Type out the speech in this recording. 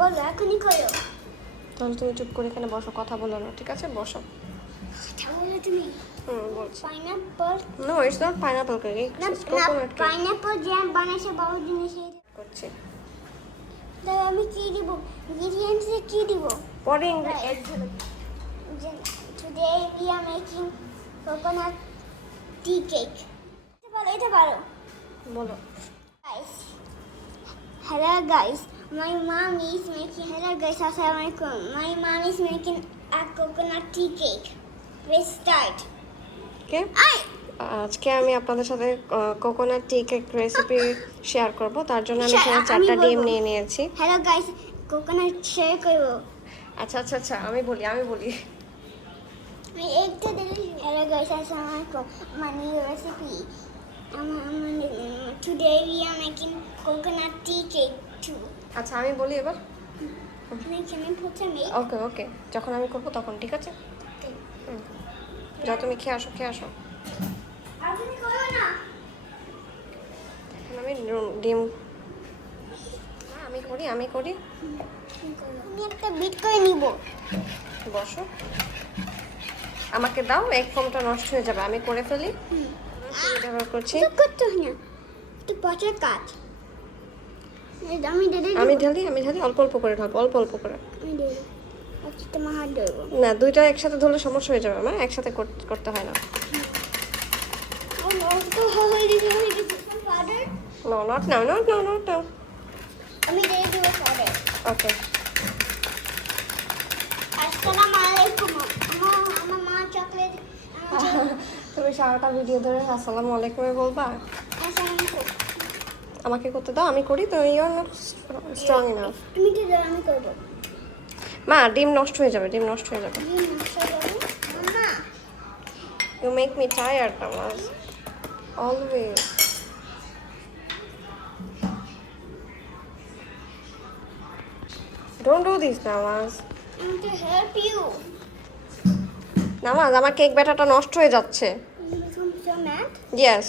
বলো এখনই করো। তাহলে তুমি চুপ করে এখানে বসো, কথা বলো না, ঠিক আছে? বসো। কথা বলো তুমি। বলছি। Pineapple. No, it's not pineapple cake, it's coconut cake. Pineapple jam বানাইছে বড় জিনিস। করছি। তাহলে আমি কি দিব? ইনগ্রেডিয়েন্টসে কি দিব? পরে Today we are making coconut tea cake. এটা পারো। বলো। Guys, hello guys. My mom is making. Hello guys, assalamualaikum. My mom is making a coconut tea cake. Let's start. ওকে, আজকে আমি আপনাদের সাথে কোকোনাট টি কেক রেসিপি শেয়ার করব। তার জন্য আমি এখানে 4টা ডিম নিয়ে নিয়েছি। হ্যালো গাইস, কোকোনাট শেয়ার করব। আচ্ছা আচ্ছা আচ্ছা, আমি বলি আমি একটা দিলে। হ্যালো গাইস, আসসালামু আলাইকুম। My new recipe. Today we are making coconut tea cake too. আচ্ছা, আমি বলি এবার। Can I put some milk? ওকে ওকে, যখন আমি করব তখন, ঠিক আছে? যাও তুমি খেয়ে আসো, খেয়ে আসো। আপনি করো না। আমি ডিম আমি করি। আমি একটা বিট করে নিব। বসো, আমাকে দাও, এক ফর্মটা নষ্ট হয়ে যাবে, আমি করে ফেলি। ব্যবহার করছি। করতে হয় না, একটু পচার কাজ। আমি ঢালি অল্প অল্প করে ঢালবো, অল্প অল্প করে। আমি দেব আচ্ছা, তোমার হাত দেব না, দুইটা একসাথে ধরলে সমস্যা হয়ে যাবে, আমার একসাথে করতে হয় না। তো হয়ে গেছে ফাদার। No, not now. আমি দিয়ে দেব ফাদার। ওকে। আসসালামু আলাইকুম। আমার মা চকলেট। তুমি সারাটা ভিডিও ধরে আসসালামু আলাইকুমে বলবা? আমাকে করতে দাও, আমি করি তো। You are not strong enough. তুমি কি দাও, আমি করব। মা, ডিম নষ্ট হয়ে যাবে। Mamma you make me tired নামাজ, অলওয়েজ। ডোন্ট ডু দিস নামাজ। I want to help you. নামাজ, আমার কেক ব্যাটারটা নষ্ট হয়ে যাচ্ছে। You become so mad? Yes.